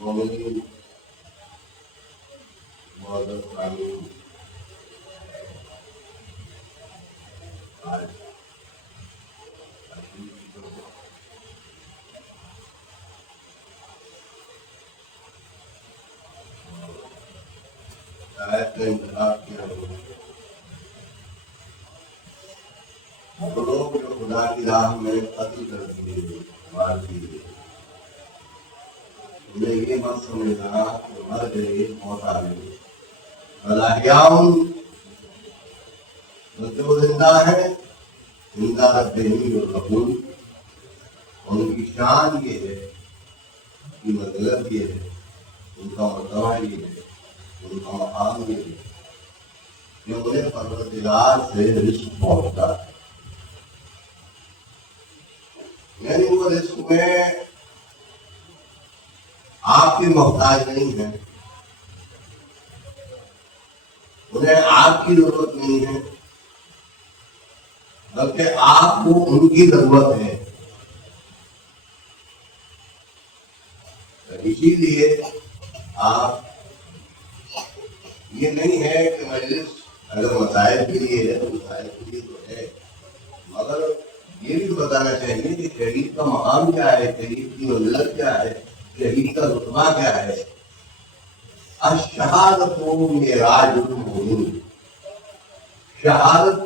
مومنین معزز سامعین، آج آیت کا انتخاب کیا وہ لوگ جو خدا کی راہ میں قتل کر دیے، مار دیے، انہیں یہ مت سمجھنا کہ مر گئے، موت آ گئی۔ بلاحیاؤں جو زندہ ہے، زندہ ربہم یرزقون، ان کی شان یہ ہے، ان کی منزلت یہ ہے، ان کا مرتبہ یہ ہے، ان کا مقام یہ ہے کہ انہیں پروردگار سے رزق پہنچتا ہے۔ یعنی وہ رزق میں آپ کی محتاج نہیں ہے، انہیں آپ کی ضرورت نہیں ہے، بلکہ آپ کو ان کی ضرورت ہے۔ اسی لیے آپ یہ نہیں ہے کہ مجلس اگر مسائل کے لیے ہے تو مسائل کے لیے تو ہے، مگر یہ بھی بتانا چاہیے کہ شہید کا مقام کیا ہے، شہید کی منزلت کیا ہے، شہید کا رتبہ کیا ہے۔ الشہادۃ معراج المومن، شہادت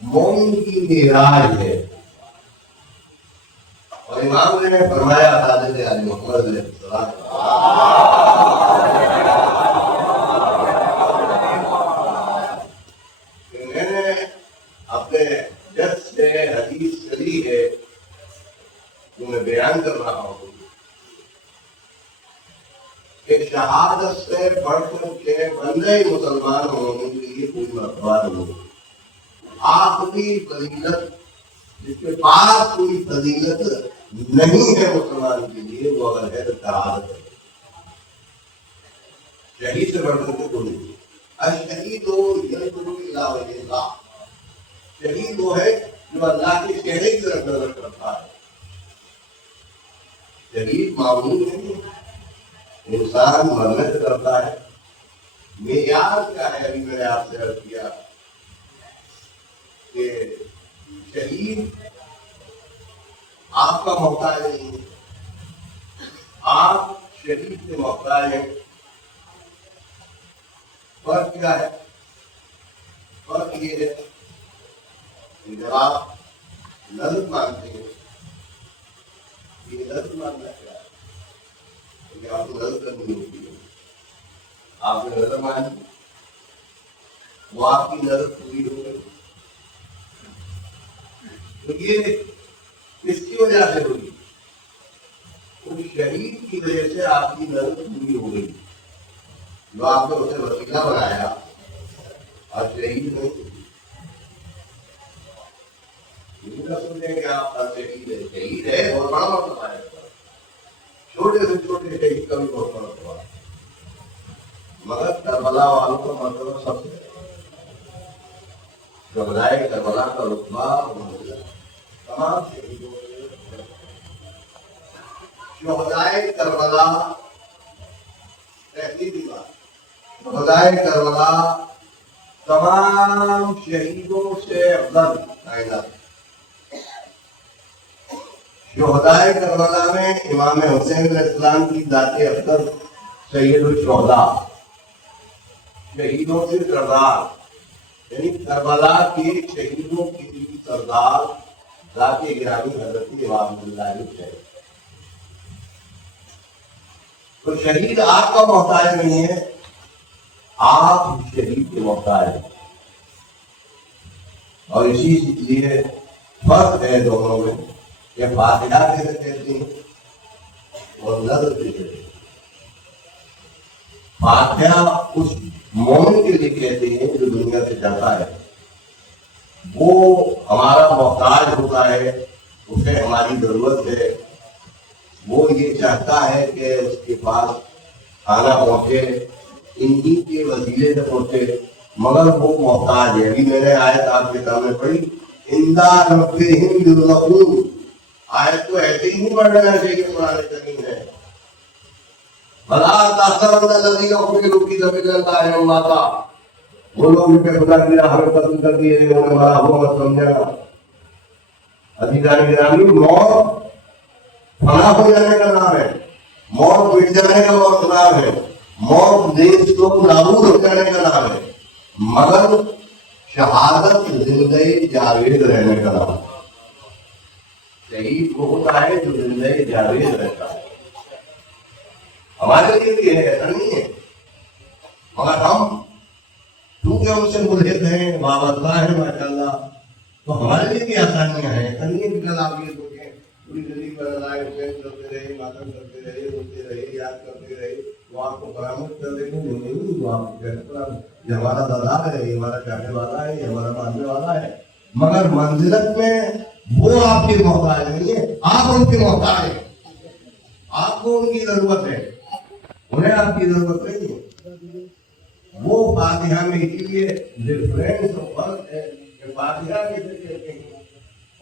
مومن کی معراج ہے۔ اور امام نے فرمایا حضرت علی محمد علیہ السلام کہ میں نے اپنے جد سے حدیث چلی ہے جو میں بیان کر رہا ہوں کہ شہادت سے بڑھ کر کے بندے مسلمان ہونے کے لیے کوئی مرتبہ نہیں۔ آخری فضیلت جس کے پاس کوئی فضیلت نہیں ہے مسلمان کے لیے، وہ اگر ہے تو شہادت ہے۔ شہید سے بڑھ کر کے کوئی نہیں۔ الشہید ینظر الی وجہ اللہ، شہید وہ ہے جو اللہ کے چہرے کی طرف نظر کرتا ہے۔ شہید معمول نہیں ہے، انسان مرنے سے کرتا ہے۔ معیار کیا ہے؟ ابھی میں نے آپ سے عرض کیا کہ شہید آپ کا محتاج نہیں ہے، آپ شہید سے محتاج ہیں۔ فرق کیا ہے؟ فرق یہ ہے کہ جب آپ لذت مانگتے ہیں، یہ لذت مانگنا کیا ہے؟ کیونکہ آپ کو لذت کرنی ہوتی ہے، آپ نے نظر مانی، وہ آپ کی نظر پوری ہو گئی، تو یہ کس کی وجہ سے ہوئی؟ اس شہید کی وجہ سے آپ کی نظر پوری ہو گئی، جو آپ نے اسے وسیلہ بنایا اور شہید نہیں۔ یہ نہ سمجھیں کہ آپ کا شہید ہے، شہید ہے بہت بڑا مرتبہ ہے، چھوٹے سے چھوٹے شہید کا بھی بہت بڑا مرتبہ ہے، مگر کربلا والوں کا مرتبہ سب سے شہدائے کربلا کا رتبہ تمام شہیدوں سے، شہدائے کربلا تحقیقی بات، شہدائے کربلا تمام شہیدوں سے افضل کائنات۔ شہدائے کربلا میں امام حسین علیہ السلام کی ذات افضل سید الشہداء، شہیدوں سے سردار، یعنی کربلا کے شہیدوں کی بھی سردار ذات گرامی حضرت امام اللہ ہے۔ تو شہید آپ کا محتاج نہیں ہے، آپ شہید کے محتاج ہیں۔ اور اسی لیے فرق ہے دونوں میں کہ فاتحہ کیسے کہتے ہیں اور نظر کیسے کہتے ہیں۔ فاتحہ اس مومن کے لیے کہتے ہیں جو دنیا سے جاتا ہے، وہ ہمارا محتاج ہوتا ہے، اسے ہماری ضرورت ہے، وہ یہ چاہتا ہے کہ اس کے پاس کھانا پہنچے، انہی کے وسیلے سے پہنچے، مگر وہ محتاج ہے۔ ابھی میں نے آیت آپ کے سامنے پڑھی، اِنَّا رَبِّهِمْ يُرْزَقُونَ، آیت کو ایسے ہی نہیں پڑھ لینا چاہیے، قرآن کریم ہے بلا تحسبن الذین قتلوا فی سبیل اللہ امواتا، وہ لوگ بھی خدا کی راہ میں قتل کر دیے انہوں نے مرا ہوا مت سمجھنا۔ عزیزان گرامی، موت فنا ہو جانے کا نام ہے، موت مٹ جانے کا بہت نام ہے، موت دیش کو نابود ہو جانے کا نام ہے، مگر شہادت زندگی جاوید رہنے کا نام ہے۔ شہید وہ ہوتا ہے جو زندگی جاوید رہتا ہے۔ ہمارے لیے بھی ہے، ایسا نہیں ہے، مگر ہم کیونکہ ان سے ملحد ہیں، وابستہ ہیں ماشاء اللہ، تو ہمارے لیے بھی آسانیاں ہیں۔ ایسا نہیں ہے کہ کل آپ یہ سوچیں پوری زندگی پر لائے کرتے رہے، ماتم کرتے رہے، روتے رہے، یاد کرتے رہے، وہ آپ کو برآمد کر دیں گے، نہیں، وہ آپ کو کہتے یہ ہمارا دادا ہے، یہ ہمارا چاہنے والا ہے، یہ ہمارا ماننے والا ہے، مگر منزلت میں وہ آپ کی محتاج نہیں ہے، آپ ان کی محتاج ہیں، آپ کو ان کی ضرورت ہے، انہیں آپ کی ضرورت نہیں ہے۔ وہ فاتحہ میں اسی لیے ڈفرینس فرق ہے کہ فاتحہ کسے کہتے ہیں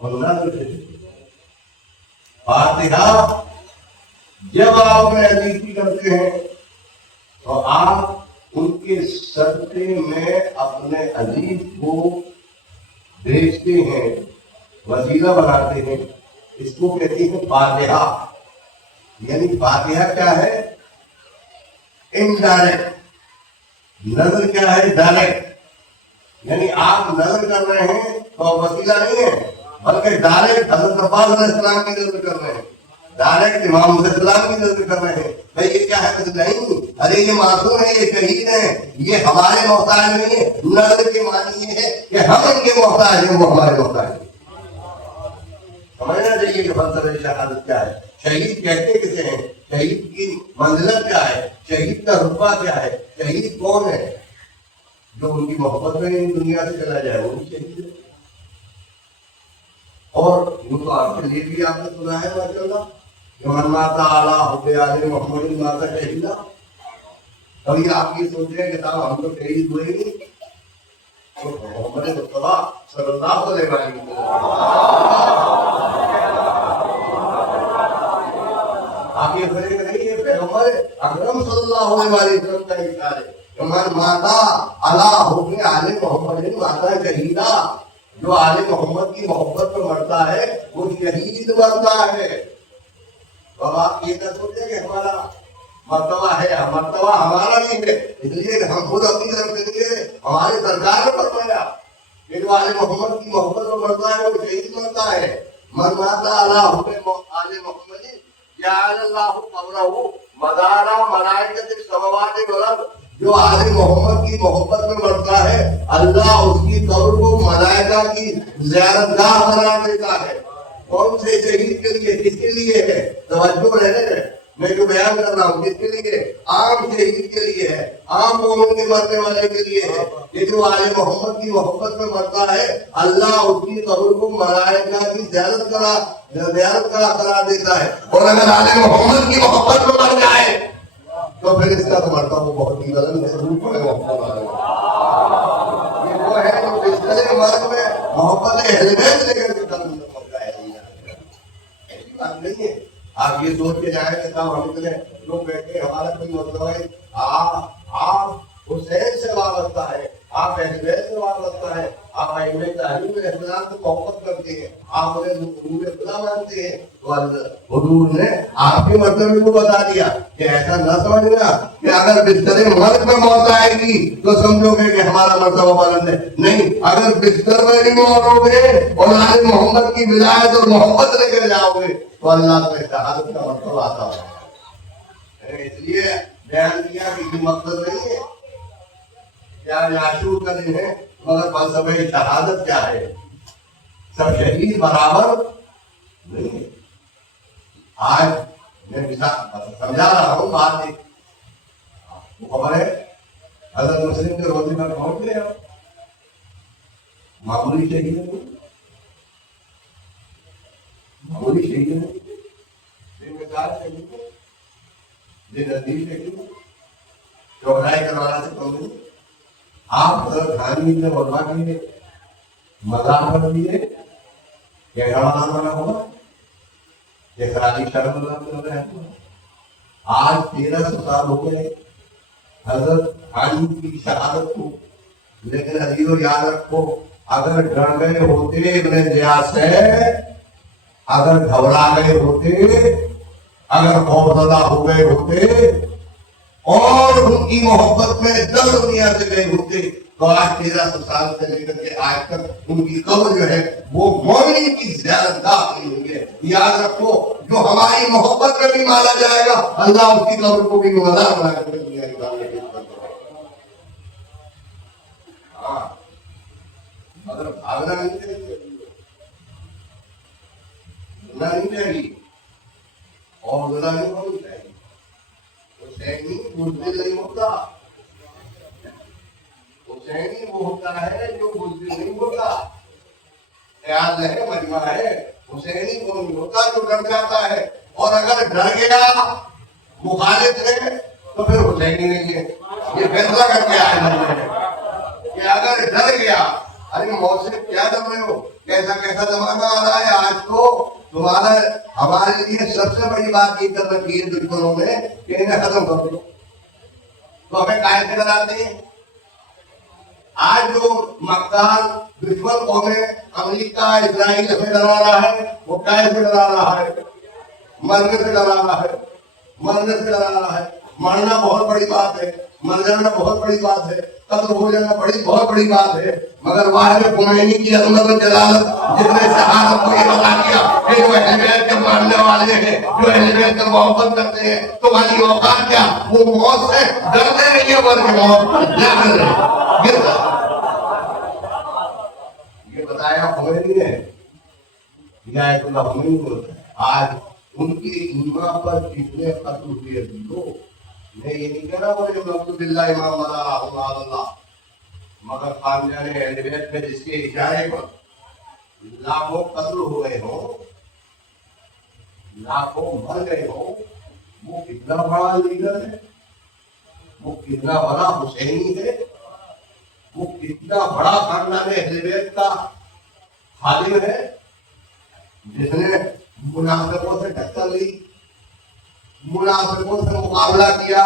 اور نظر کسے کہتے ہیں۔ فاتحہ جب آپ اپنے عزیز کی کرتے ہیں تو آپ ان کے صدقے میں اپنے عزیز کو بھیجتے ہیں، وسیلہ بناتے ہیں، اس کو کہتے ہیں فاتحہ۔ یعنی فاتحہ کیا ہے؟ انڈائریکٹ، نظر کیا ہے؟ ڈائریکٹ۔ یعنی آپ نظر کر رہے ہیں تو وسیلہ نہیں ہے، بلکہ ڈائریکٹ حضرت عباس علیہ السلام کی نظر کر رہے ہیں، ڈائریکٹ امام علیہ السلام کی نظر کر رہے ہیں۔ بھائی یہ کیا ہے؟ نہیں، ارے یہ معصوم ہے، یہ شہید ہیں، یہ ہمارے محتاج نہیں ہے۔ نظر کے معنی یہ ہے کہ ہم ان کے محتاج ہیں، وہ ہمارے محتاج ہیں۔ سمجھنا چاہیے کہ فلسفہ شہادت کیا ہے، شہید کہتے کسے ہیں، شہید کی منزلت کیا ہے، شہید کا رتبہ کیا ہے، شہید کون ہے؟ جو ان کی محبت میں دنیا سے چلا جائے وہ بھی شہید ہے۔ اور وہ تو آپ کے لیے بھی آپ نے سنا ہے ماشاء اللہ کہ من مات علی حب آل محمد مات شہیدا۔ کبھی آپ یہ سوچ رہے ہیں کہ صاحب ہم تو شہید ہوئے نہیں، تو محمد مصطفیٰ صلی اللہ علیہ وسلم آپ یہ فرق نہیں ہے، پیغمبر اکرم صلی اللہ علیہ وسلم کا اشارہ ہے کہ من ماتا علی حب آل محمد ماتا شہیدا۔ جو آل محمد کی محبت میں مرتا ہے وہ شہید مرتا ہے۔ تو اب آپ یہ نہ سوچیں کہ ہمارا مرتبہ ہے، مرتبہ ہمارا نہیں ہے، اس لیے کہ ہم خود اپنی طرف سے نہیں ہے، ہماری سرکار نے فرمایا کہ جو آل محمد کی محبت میں مرتا ہے وہ شہید مرتا ہے۔ من ماتا علی حب آل محمد جعل اللہ قبرہ مزارا ملائکۃ السماوات والارض۔ جو آل محمد کی محبت میں مرتا ہے اللہ اس کی قبر کو ملائکہ کی زیارت گاہ بنا دیتا ہے۔ کون سے شہید کے لیے؟ کس کے لیے ہے؟ توجہ رہے، میں جو بیان کر رہا ہوں کس کے لیے؟ عام شہید کے لیے ہے، عام مومن کے مرنے والے کے لیے ہے۔ یہ جو آل محمد کی محبت میں مرتا ہے اللہ اس کی قبر کو ملائکہ کی زیارت گاہ قرار دیتا ہے۔ اور اگر آل محمد کی محبت میں مر جائے تو پھر اس کا تو مرتبہ بہت ہی غلط ہے۔ یہ وہ ہے جو بستر مرگ میں محبت اہل بیت لے کر کے قدم پہنچا ہے۔ ایسی بات نہیں ہے آپ یہ سوچ کے جائیں کہ صاحب ہم اتنے لوگ بیٹھے ہمارا کوئی مطلب ہے۔ آپ حسین سے وابستہ ہے، آپ اہل بیت سے وابستہ ہے، آپ ائمہ تحریر میں احترام سے محبت کرتے ہیں، آپ انہیں نور خدا مانتے ہیں، تو حضور نے آپ کے مرتبے کو بتا دیا کہ ایسا نہ سمجھنا کہ اگر بستر مرگ میں موت آئے گی تو سمجھو گے کہ ہمارا مرتبہ بلند ہے۔ نہیں، اگر بستر میں بھی موت ہوگے اور آل محمد کی ولایت اور محبت لے کر جاؤ گے تو اللہ سے شہادت کا مرتبہ آتا ہوگا۔ اس لیے بیان کیا کہ یہ مقصد نہیں ہے کیا عاشور کا دن ہے، مگر فلسفہ شہادت کیا ہے؟ سب شہید برابر نہیں ہے۔ آج میں سمجھا رہا ہوں بات، ایک خبر ہے حضرت مسلم کے روزے پر پہنچ گئے، معمولی شہید نہیں، معمولی شہید نہیں، بے مثال شہید، بے نظیر شہید، چوکھائی کروانا سے کم نہیں۔ آپ حضرت خانی نے علماء کے لیے مزاح کر دیے، یہ رمضان بنا ہوگا، یہ خراجی شرم اللہ کر رہے ہیں۔ آج 1300 سال ہو گئے حضرت علی کی شہادت کو، لیکن عزیزو یاد رکھو اگر ڈر گئے ہوتے ابن زیاد سے، اگر گھبرا گئے ہوتے، اگر خوفزدہ ہو گئے ہوتے اور ان کی محبت میں دل دنیا سے گئے ہوتے تو آج 1300 سال سے لے کر کے آج تک ان کی قبر جو ہے وہ مومن کی زیارت گاہ نہیں ہوئی ہے۔ یاد رکھو جو ہماری محبت میں بھی مانا جائے گا اللہ اس کی قبر کو بھی مزار بنا کر دنیا کی بات ہے۔ ہاں مگر بھاگنا نہیں چاہیے، بھولنا نہیں چاہیے اور بھولنا نہیں ہونا چاہیے۔ حسینی بزدل نہیں ہوتا، حسینی وہ ہوتا ہے جو بزدل نہیں ہوتا۔ خیال رہے مجمع ہے، حسینی وہ نہیں ہوتا جو ڈر جاتا ہے، اور اگر ڈر گیا مخالف ہے تو پھر حسینی نہیں ہے۔ یہ فیصلہ کر کے آئے کہ اگر ڈر گیا، ارے موت سے کیا ڈر رہے ہو، کیسا کیسا زمانہ آ رہا ہے آج تو تمہارا ہمارے لیے سب سے بڑی بات یہ کر رکھی ہے دشمنوں نے کہ انہیں ختم کر دو، تو ہمیں کائے سے ڈراتے ہیں۔ آج جو مکار دشمن قومیں امریکہ اسرائیل ہمیں ڈرا رہا ہے وہ کائے سے ڈرا رہا ہے، مرنے سے ڈرا رہا ہے، مرنے سے ڈرا رہا ہے۔ مرنا بہت بڑی بات ہے، مر جانا بہت بڑی بات ہے، قتل ہو جانا بہت بڑی بات ہے، مگر واحد خمینی کی عظمت و جلالت جس نے شہادت کو یہ بتا دیا کہ جو اہل بیت کے ماننے والے ہیں، جو اہل بیت سے محبت کرتے ہیں، تمہاری اوقات کیا، وہ موت سے ڈرتے نہیں ہیں بلکہ موت پر جاتے رہے۔ یہ بتایا خمینی نے، یہ آیت اللہ خمینی کو آج ان کی ایمان پر کتنے قتل ہوئے دیو۔ میں یہ نہیں کہہ رہا وہ جو مقصود اللہ امام اللہ، مگر خانجان اہل بیت میں جس کے اشارے پر لاکھوں قتل ہوئے ہوں، لاکھوں مر گئے ہوں، وہ کتنا بڑا لیڈر ہے، وہ کتنا بڑا حسینی ہے، وہ کتنا بڑا خاندان اہل بیت کا خادم ہے جس نے منافقوں سے ٹکر لی، منافقوں سے مقابلہ کیا،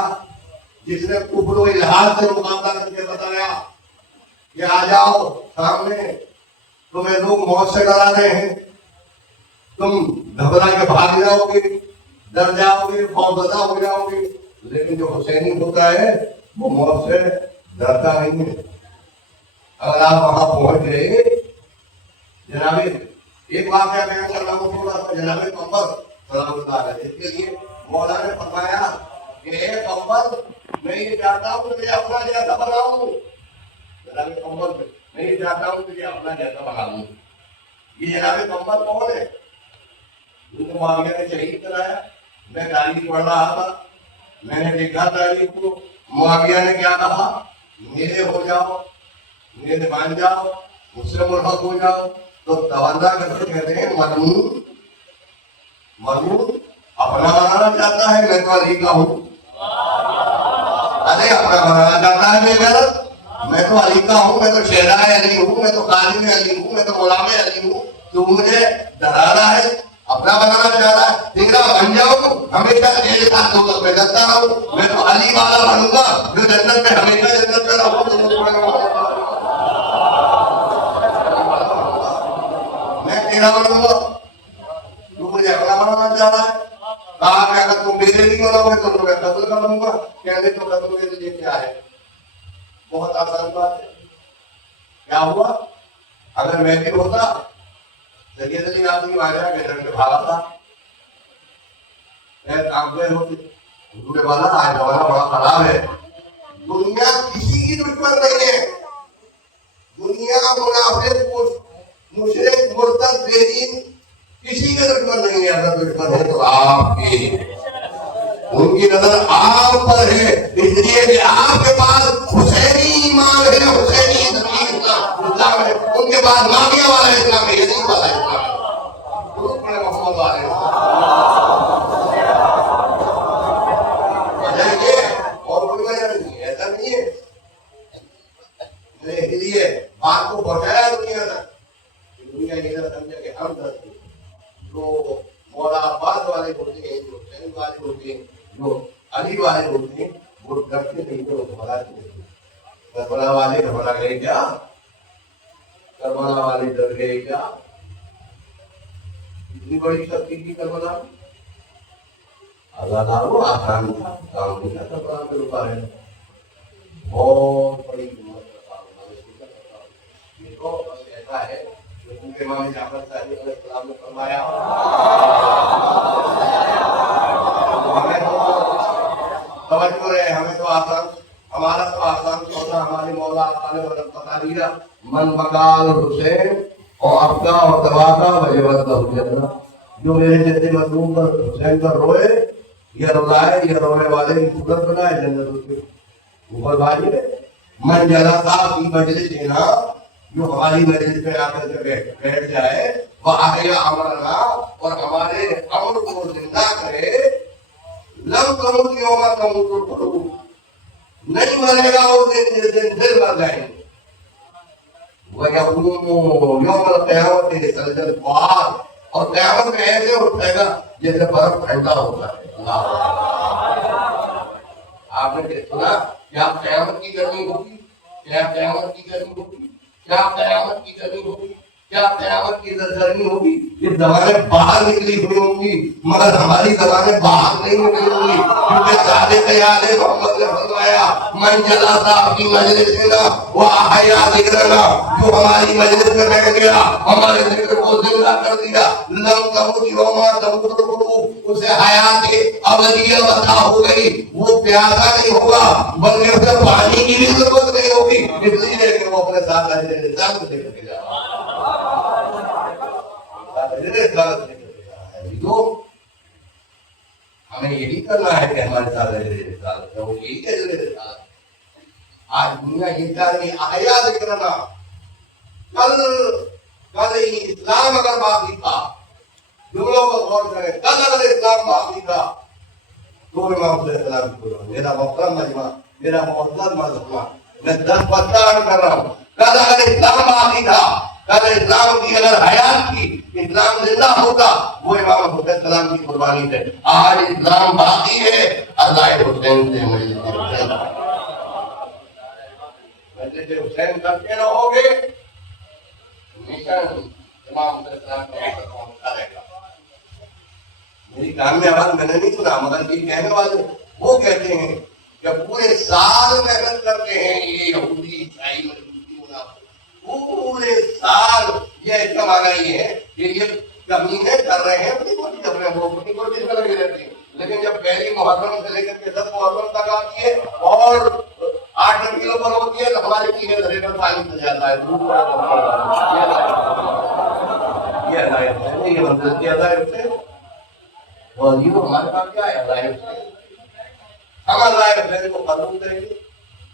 جس نے کفر و الحاد سے مقابلہ کر کے بتایا کہ آ جاؤ سامنے، تمہیں لوگ موت سے ڈرا رہے ہیں، تم گھبرا کے بھاگ جاؤ گے، ڈر جاؤ گے، خوفزدہ ہو جاؤ گے، لیکن جو حسینی ہوتا ہے وہ موت سے ڈرتا نہیں ہے۔ اگر آپ وہاں پہنچ گئے، جناب ایک واقعہ بیان کر رہا ہوں تھوڑا سا، جناب قمر سلام اللہ علیہ، اس کے لیے مولا نے فرمایا کہ اے قمر میں یہ چاہتا ہوں کہ اپنا جیسا بناؤں، جناب قمر میں یہ چاہتا ہوں کہ اپنا جیسا بناؤں۔ یہ جناب قمر کون ہے؟ ان کو معاویہ نے شہید کرایا۔ میں تاریخ پڑھ رہا تھا، میں نے دیکھا تاریخ کو، معاویہ نے کیا کہا، میرے ہو جاؤ، میرے مان جاؤ، مجھ سے ملحق ہو جاؤ، تو تواضع کر کے کہتے ہیں مضمون اپنا بنانا چاہتا ہے، میں تو علی کا ہوں۔ ارے اپنا بنانا چاہتا ہے میں غلط، میں تو علی کا ہوں، میں تو شہدائے علی ہوں، میں تو خادم علی ہوں، میں تو غلام علی ہوں، تو مجھے ڈرا رہا ہے، اپنا بنانا چاہتا ہے، تیرا بن جاؤں، ہمیشہ تیرے ساتھ دو میں چلتا رہوں، میں تو علی والا بنوں گا جو جنت میں ہمیشہ جنت میں رہوں گا، میں تیرا بنوں گا، تو مجھے اپنا بنانا چاہ رہا ہے۔ کہا کہ اگر تم میرے نہیں بناؤ گے تو تمہیں قتل کر دوں گا۔ کہنے تو قتل کے لیے کیا ہے، بہت آسان بات ہے۔ کیا ہوا، اگر میں بھی ہوتا سید علی ناصری واجہ کے گھر سے بھاگا تھا، میں کام گئے ہوتے، حضور والا آج زمانہ بڑا خراب ہے، دنیا کسی کی دشمن نہیں ہے، دنیا منافق مشرک مرتد بے دین کسی کے دشمن نہیں ہے۔ اگر دشمن ہے تو آپ کی، ان کی نظر آپ پر ہے، اس لیے کہ آپ کے پاس حسینی ایمان ہے، حسینی اسلام ہے، ان کے پاس معاویہ والا اسلام ہے، یزید والا اسلام ہے، درود پڑھے محمد والے۔ وجہ یہ ہے اور کوئی وجہ نہیں ہے، ایسا نہیں ہے۔ اس لیے بات کو پہنچایا دنیا تک، دنیا یہ نہ سمجھے کہ ہم جو مولا عباس والے ہوتے ہیں، جو حسین والے ہوتے ہیں، جو والے ہوتے ہیں وہ ڈرتے نہیں تو بھلا نہیں. کربلا والے گھبرا گئے کیا؟ کربلا والے ڈر گئے کیا؟ اتنی بڑی شکتی کی کربلا اللہ تعالیٰ آسان تھا کام نہیں تھا. کربلا میں رکا ہے بہت بڑی ہمت کا کام. یہ تو بس ایسا ہے جو پورے امام جعفر صادق علیہ السلام نے فرمایا. ہمیں تو توجہ رہے, ہمیں تو آسان, ہمارا تو آسان ہوتا. ہمارے مولا نے بتا دیا من بقال حسین اور ابکا اور دبا کا وجبت کا حجت. جو میرے جیسے مظلوم پر حسین پر روئے یا روائے یا رونے والے کی صورت بنائے جنت اس کے اوپر بھائی. من جلا صاحب کی مجلس ہے نا, جو ہماری مجلس میں آ کر بیٹھ جائے وہ آیا امرنا اور ہمارے امر کو زندہ کرے. لم تموت یوم تموت القلوب, نہیں مرے گا وہ دن جس دن دل مر جائیں گے. وَيَقُومُ يَوْمَ الْقِيَامَةِ سَجْدًا الْفُؤَادِ, اور قیامت میں ایسے اٹھے گا جیسے برف ٹھنڈا ہوتا ہے. آپ نے سنا کیا قیامت کی گرمی ہوگی, کیا قیامت کی گرمی ہوگی, کیا قیامت کی گرمی ہوگی, کیا قیامت کی گرمی ہوگی. یہ زبانیں باہر نکلی ہوئی ہوں گی مگر ہماری زبانیں باہر نہیں نکلی ہوں گی, کیونکہ صادق یاد محمد نے فرمایا من جلا صاحب کی مجلس ہے نا وہ احیا ذکرنا, جو ہماری مجلس میں بیٹھ گیا ہمارے ذکر کو زندہ کر دیا. لم تموت یوم تموت القلوب, اسے حیات ابدیہ عطا ہو گئی. وہ پیاسا نہیں ہوگا بلکہ اسے پانی کی بھی ضرورت نہیں ہوگی, اس لیے کہ وہ اپنے ساتھ رسالت لے کر کے جا رہا ہے. ہمیں یہی کرنا ہے کہ ہمارے ساتھ رسالت ہے, وہ یہی ہے رسالت. آج دنیا یہ چاہ رہی احیا ذکرنا. کل اسلام اگر باقی تھا, جملوں کو غور کریں, کل اگر اسلام باقی تھا تو امام علیہ السلام کی قرآن, میرا محترم مجمع, میرا معزز مجمع, میں 10 بچہ کر رہا ہوں. کل اگر اسلام باقی تھا, کل اسلام کی اگر حیات تھی, اسلام زندہ ہوتا, وہ امام حسین السلام کی قربانی تھے. آج اسلام باقی ہے, اللہ حسین سے مجلس حسین کرتے رہو گے, مشن امام حسین السلام کا پہنچتا رہے گا. میری کان میں آواز میں نے نہیں سنا, مگر یہ کہنے والے وہ کہتے ہیں کہ پورے سال محنت کرتے ہیں یہ یہودی عیسائی مجوسی منافق, پورے سال. یہ اس کا معنی یہ ہے کہ یہ کمینے کر رہے ہیں, اپنی کوشش کر رہے ہیں, وہ اپنی کوشش میں لگے رہتے ہیں. لیکن جب پہلی محرم سے لے کر کے 10 محرم تک آتی ہے اور 8 کلو پر ہوتی ہے تو ہمارے چیزیں دھرے پر پانی چل جاتا ہے. یہ اللہ یہ منزل کی اللہ سے اور یہ ہمارے پاس کیا ہے, اللہ سے. ہم اللہ حسین کو ختم کریں گے,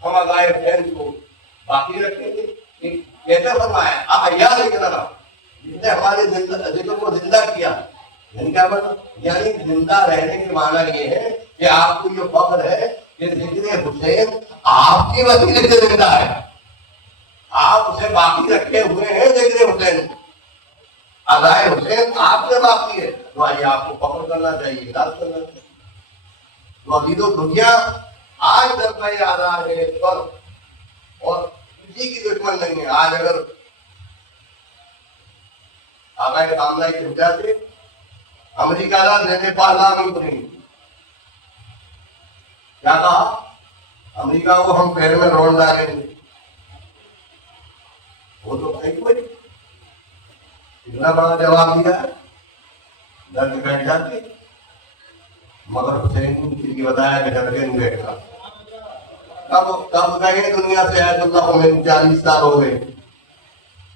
ہم اللہ حسین کو باقی رکھیں گے. کیسے فرمایا احیا ذکرنا, جس نے ہمارے ذکر کو زندہ کیا. یعنی کیا مطلب, یعنی زندہ رہنے کے معنی یہ ہے کہ آپ کو یہ فخر ہے کہ ذکر حسین آپ کی وسیلے سے زندہ ہے, آپ اسے باقی رکھے ہوئے ہیں. ذکر حسین ادائے حسین آپ سے باقی ہے, تو آئیے آپ کو فخر کرنا چاہیے, یاد کرنا چاہیے. تو ابھی تو دنیا آج تک کا یاد آ رہے پر اور کسی کی دشمن نہیں ہے. آج اگر آگاہ سامنا ہی چھپ جاتے, امریکہ کا دینے پارلیمنٹ نہیں کیا کہا, امریکہ کو ہم پیر میں روڈ ڈالیں گے. وہ تو کہیں کوئی اتنا بڑا جواب دیا ہے, ڈر کے بیٹھ جاتے. مگر حسین کی بتایا کہ ڈر کے نہیں بیٹھا. کب گئے دنیا سے ایت اللہ میں 40 سال ہو گئے,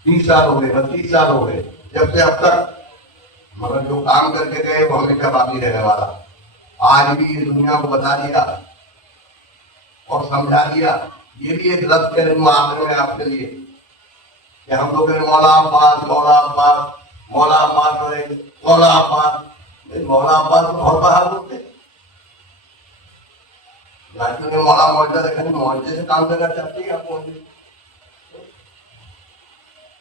30 سال ہو گئے, 32 سال ہو گئے جب سے اب تک. مگر جو کام کر کے گئے وہ ہمیشہ باقی رہنے والا. آج بھی یہ دنیا کو بتا دیا اور سمجھا دیا. یہ بھی ایک لفظ ہے آخر میں آپ کے لیے کہ ہم لوگ مولا عباس مولا عباس مولا عباس کریں, مولا عباس. مولا عباس تو بہت باہر ہوتے, مولا معجزہ دیکھیں, معجزے سے کام کرنا چاہتے ہیں آپ.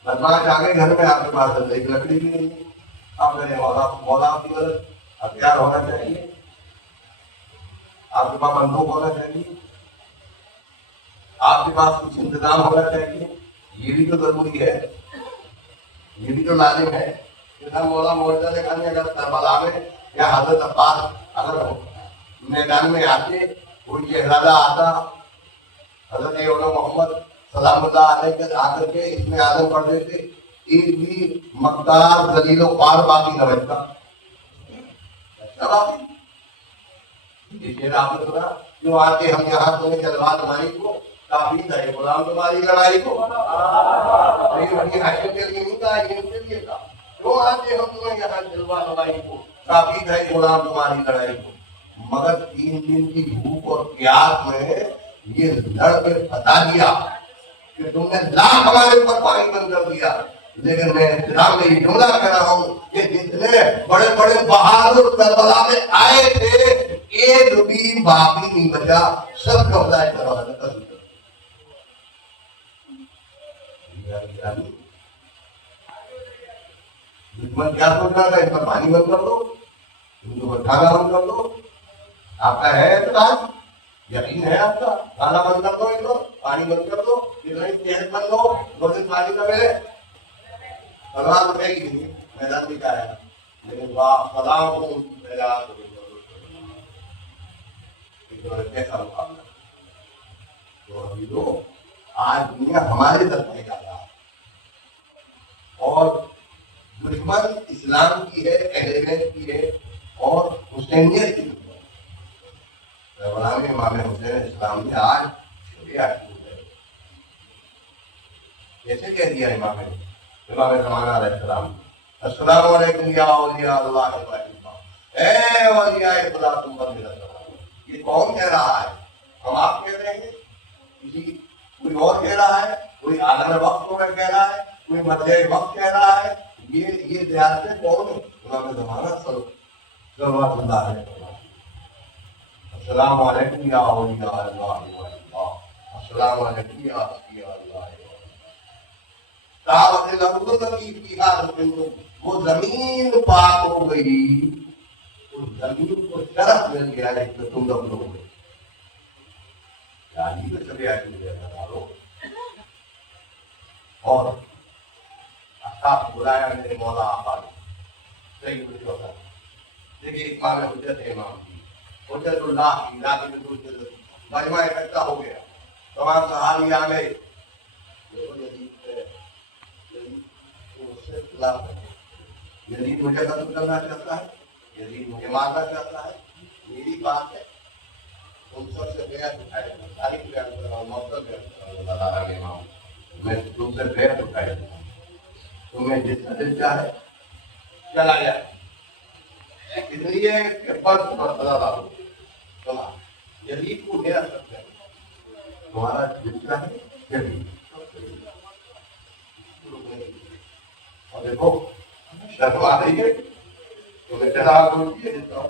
بدماش آ گئے گھر میں, آپ کے پاس ایک لکڑی بھی نہیں, آپ میرے مولا کی مدد ہتھیار ہونا چاہیے. آپ کے پاس بندوق ہونا چاہیے، آپ کے پاس کچھ انتظام ہونا چاہیے، یہ بھی تو ضروری ہے، یہ بھی تو لازم ہے۔ مولا مورچہ نے کہا اگر کربلا میں یا حضرت عباس اگر میدان میں آتے، کوئی شہزادہ آتا، حضرت محمد سلام اللہ علیہ کے آ کر کے اس میں اعظم پڑھ دیتے، ایک بھی مقدار ذلیل و خوار باقی نہ بچتا۔ یہ شعر آپ نے سنا، جو آتے ہم یہاں تمہیں جلوہ تمہاری کو کافی تھا، غلام تمہاری لڑائی کو، نہیں تھا، یہ ان کے لیے تھا، جو آتے ہم تمہیں یہاں جلوہ تمہاری کو کافی تھا غلام تمہاری لڑائی کو۔ مگر 3 دن کی بھوک اور پیاس میں یہ لڑ کے بتا دیا کہ تم نے لاکھ ہمارے اوپر پانی بند کر دیا، لیکن میں انتظام میں یہ جملہ کہہ رہا ہوں کہ جتنے بڑے بڑے بہادر کربلا میں آئے تھے ایک بھی باقی نہیں بچا، سب کو خدا کروا کر دیا۔ دشمن کیا سوچ رہا تھا، اس پر پانی بند کر دو، ان کو کھانا بند کر دو۔ آپ کا ہے اعتقاد، یقین ہے آپ کا، کھانا بند کر دو، ان کو پانی بند کر دو، اتنی صحت مند ہو، روزے پانی نہ ملے، تلوار اٹھے گی نہیں، میدان بھی کیا ہے، لیکن واہ سلام ہوں میدان کیسا مقابلہ۔ تو ابھی تو آج دنیا ہمارے طرف جا رہا ہے اور دشمن اسلام کی ہے، اہل بیت کی ہے اور حسینیت کی ہے۔ غلام امام حسین اسلام نے آج چھوٹے آٹھ ہے، کیسے کہہ دیا امام زمانہ علیہ السلام، السلام علیکم یا اولیاء اللہ و اے اولیاء خدا تم پر میرا سلام۔ یہ کون کہہ رہا ہے؟ ہم آپ کہہ رہے ہیں، کسی کوئی اور کہہ رہا ہے، کوئی عالم وقت کو کہہ رہا ہے، کوئی مدعی وقت کہہ رہا ہے، یہ دیات سے کون ہے؟ امام زمانہ صلی اللہ علیہ وسلم۔ السلام علیکم یا اولیاء اللہ، السلام علیکم یا اولیاء اللہ۔ وہ زمین پاک ہو گئی، اس زمین کو شرف مل گیا ہے کہ تم لوگ ہو گئے۔ اور بلایا میرے مولا آقا نے، صحیح کچھ ہوتا ہے۔ دیکھیے امام حجت ہے، امام کی حجت اللہ کی علاقے میں مجمع اکٹھا ہو گیا، تمام صحابی آ گئے، یزید مجھے قتل کرنا چاہتا ہے، یزید مجھے مارنا چاہتا ہے، میری بات ہے، تم سب سے بیعت اٹھائے گا، ساری بیعت کر رہا ہوں، محبت بیعت کر رہا ہوں، اللہ تعالیٰ کے امام میں تم سے بیعت اٹھائے گا، تمہیں جس کا دل چاہے چلا جائے، اس لیے کہ بس اللہ تعالیٰ چلا یزید کو میرا سب ہے، تمہارا دل چاہے یزید۔ اور دیکھو شرم آ رہی ہے تو میں چلا دیتا ہوں،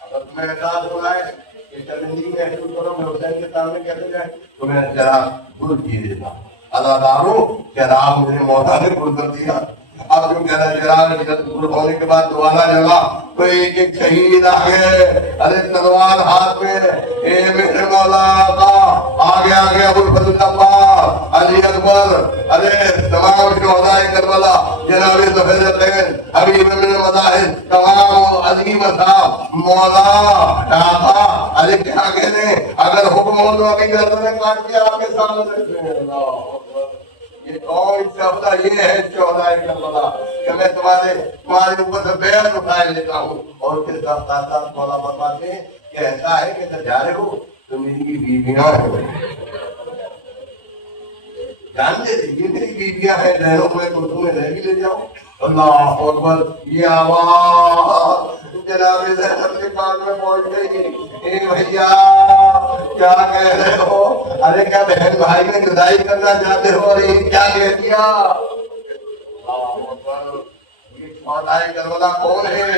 اگر تمہیں احساس ہو رہا ہے کہ زندگی میں ایسے کرو میں حسین کے سامنے کیسے جائے تو میں ذرا گل کیے دیتا ہوں، اللہ داروں کیا رام مجھے مولا نے گل کر دیا۔ اب جو کہہ رہا چراغ گل ہونے کے بعد دوبارہ جگہ تو ایک ایک شہید آ گئے، ارے تلوار ہاتھ میں، اے میرے مولا کا آگے آگے ابو الفضل عباس، علی اکبر، ارے تمام شہداء کربلا، جناب ظفرالدین، حبیب من المذاہب، تمام عظیم صاحب مولا ڈاکا، ارے کیا کہنے اگر حکم ہو تو ابھی گردنیں کاٹ کے آپ کے سامنے رکھتے ہیں۔ اللہ اکبر، یہ کون شہدا، یہ ہے شہداء کربلا کہ میں تمہارے اوپر سے بیعت اٹھائے لیتا ہوں۔ اور پھر ساتھ ساتھ مولا فرماتے ہیں کہ ایسا ہے کہ جا رہے ہو تو میری بیویاں ہیں، جانتے تھے یہ میری بیویاں ہیں، لہروں میں تو تمہیں رہ بھی لے جاؤ۔ اللہ اکبر، یہ آواز جناب زینب کے کان میں پہنچ گئی، اے بھیا کیا کہہ رہے ہو، ارے کیا بہن بھائی میں جدائی کرنا چاہتے ہو، اور یہ کیا کہہ دیا۔ اللہ اکبر، یہ شہداء کربلا کون ہے؟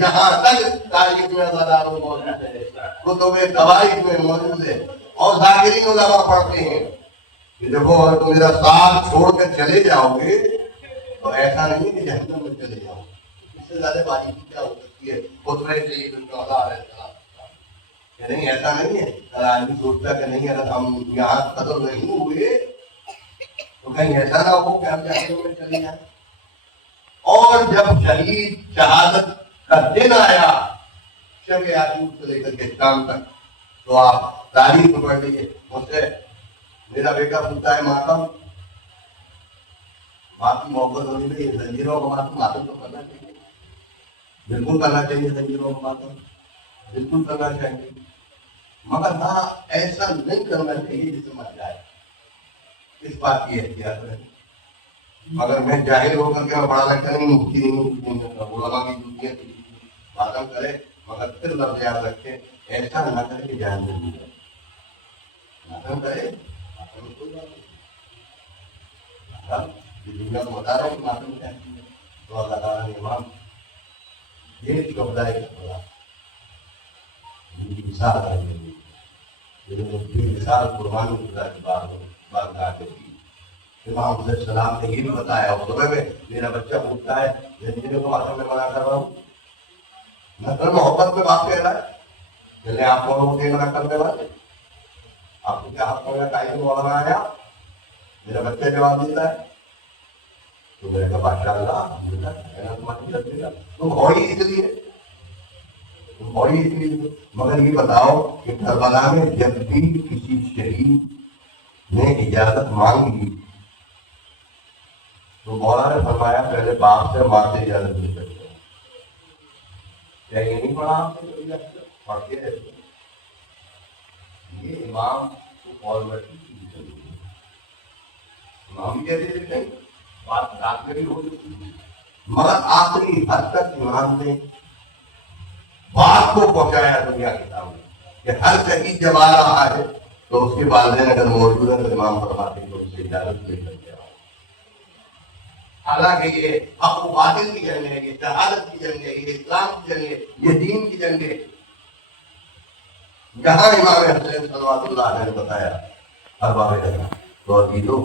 یہاں تک تاریخ میں ہزاروں موجود ہے، کتب قواعد میں موجود ہے، اور ذاکرین علماء پڑھتے ہیں کہ دیکھو اگر تم میرا ساتھ چھوڑ کر چلے جاؤ گے تو ایسا نہیں کہ جہنم میں چلے جاؤ، اس سے زیادہ باری کی کیا ہو سکتی ہے؟ خطبہ سید الشہداء علیہ السلام کہ نہیں ایسا نہیں ہے. اگر آدمی سوچتا کہ نہیں اگر ہم یہاں قتل نہیں ہوئے تو کہیں ایسا نہ ہو کہ ہم جہنم میں چلے جائیں. اور جب شہید شہادت کا دن آیا شب یاسین سے لے کر کے شام تک تو آپ تاریخ پڑھ لیجیے. مجھ سے میرا بیٹا پوچھتا ہے ماتم باپ کی محبت ہونی چاہیے, زنجیروں کا ماتم تو کرنا چاہیے, بالکل کرنا چاہیے, زنجیروں کا ماتم بالکل کرنا چاہیے, مگر ہاں ایسا نہیں کرنا چاہیے جسے مر جائے. اس بات کی احتیاط رہے. مگر میں جاہل ہو کر کے میں بڑا لگتا نہیں علماء کی دنیا کی ماتم کرے, مگر پھر لفظ یاد رکھے ایسا نہ کرے کہ جان دے دی جائے. ماتم کرے ماتم کوئی بات نہیں, دنیا کو بتا رہا ہوں کہ ماتم کیا چیز ہے. تو اللہ تعالیٰ نے امام یہ کی کبدائے کا بڑا ان کی مثال کرنے کی مثال قربانی خدا کی بات کہا کے کی. امام علیہ السلام نے یہ بھی بتایا صبح میں میرا بچہ پوچھتا ہے زنجیروں کو ماتم میں منع کر رہا ہوں, نقل محبت میں بات کہہ رہا ہے. جیسے آپ لوگوں کے منع کرنے والے آپ کو کیا حق ہوگا ٹائم مولانا آیا میرا بچہ جواب دیتا ہے تو میں کہا ماشاء اللہ تمہاری لگ گا تم ہو ہی اس لیے. مگر یہ بتاؤ کہ کربلا میں جب بھی کسی شہید نے اجازت مانگی تو مولا نے فرمایا پہلے باپ سے ماں سے اجازت لے سکتے ہیں. کیا یہ نہیں پڑھا آپ نے پڑھتے رہتے یہ امام کو فارمیلٹی امام کہتے تھے نہیں بات رات میں بھی ہو سکتی تھی, مگر آخری حد تک امام نے بات کو پہنچایا دنیا کے سامنے کہ ہر شہید جب آ رہا ہے تو اس کے والدین اگر موجود ہیں تو امام فرماتے ہیں تو اس سے اجازت لے کر کے آؤ. حالانکہ یہ حق و باطل کی جنگ ہے, یہ شہادت کی جنگ ہے, یہ اسلام کی جنگ ہے, یہ دین کی جنگ ہے. جہاں امام حسین صلوات اللہ علیہ نے بتایا ارباب رہنا تو عقیدوں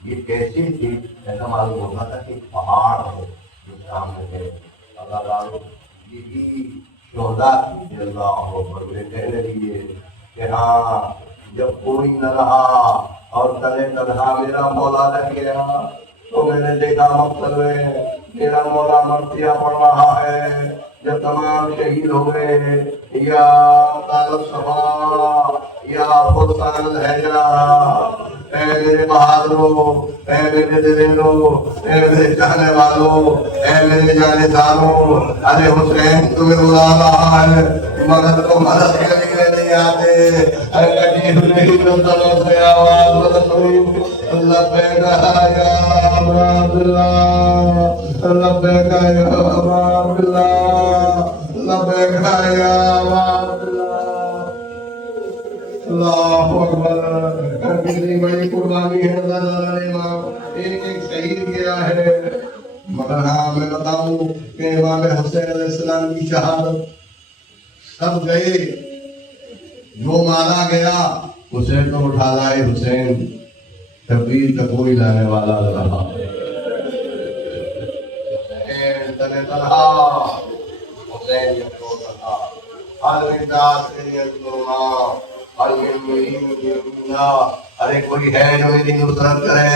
یہ کیسے تھی ایسا معلوم ہوتا تھا کہ پہاڑ ہے جو سامنے ہے. اللہ تعالیٰ یہی شہدا کی اللہ مجھے کہنے دیجیے کہ ہاں جب کوئی نہ رہا اور تلے تنہا میرا مولا رہ گیا تو میں نے دیکھا مقصد میں میرا مولا مرثیہ پڑھ رہا ہے. جب تمام شہید ہوئے یا طالب صفا یا فرسان الحجرہ اے میرے بہادروں, اے میرے دلیروں, اے میرے چاہنے والوں, اے میرے جانے داروں, ارے حسین تمہیں بلا رہا ہے مگر تم مدد کے لیے نہیں آتے. ارے کٹی ہوئی دلوں سے آواز بلند ہوئی لبیک یا عبداللہ, لبیک یا عبداللہ, لبیک یا عبداللہ. اللہ اکبر. کتنی بڑی قربانی ہے ایک ایک شہید گیا ہے. مگر ہاں میں بتاؤں کہ امام حسین علیہ السلام کی شہادت سب گئے, جو مارا گیا حسین کو اٹھا لائے. حسین تبدیل کا کوئی لانے والا رہا. حسین تنے تنہا, حسین یکو تنہا, الوداع سے یکونا. ارے کوئی ہے جو میری نصرت کرے,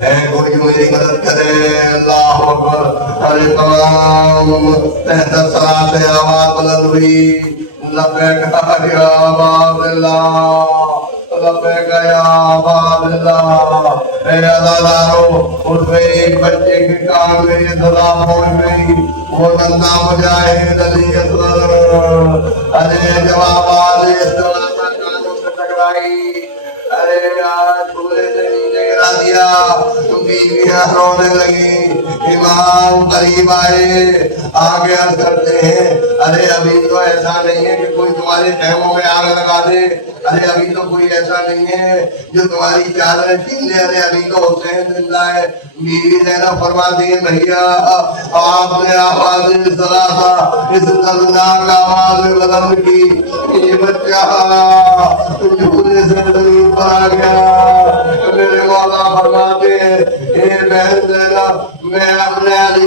ہے کوئی جو میری مدد کرے. اللہ اکبر. ارے تمام تحت صلاۃ آواز بلند ہوئی لبیک یا عبداللہ, لبیک یا عبداللہ. اے عزادارو اٹھ گئی, بچے کے کان میں یہ صدا پہنچ گئی, وہ نندا مجاہد علی اصغر. ارے جواب آج ارے آج پورے سے نیچے گرا دیا, بیویاں رونے لگی. امام قریب آئے, آگے عرض کرتے ہیں ارے ابھی تو ایسا نہیں ہے کہ کوئی تمہارے خیموں میں آگ لگا دے, ارے ابھی تو کوئی ایسا نہیں ہے جو تمہاری چادریں چھین لے, ارے ابھی تو حسین زندہ ہے. بیوی زینب فرماتی ہے بھیا آپ نے آواز اس دردناک آواز بلند کی, یہ بچہ جھولے سے زمین پر آ گیا. میرے مولا فرماتے ہیں اے بہن زینب میں اپنے علی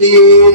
3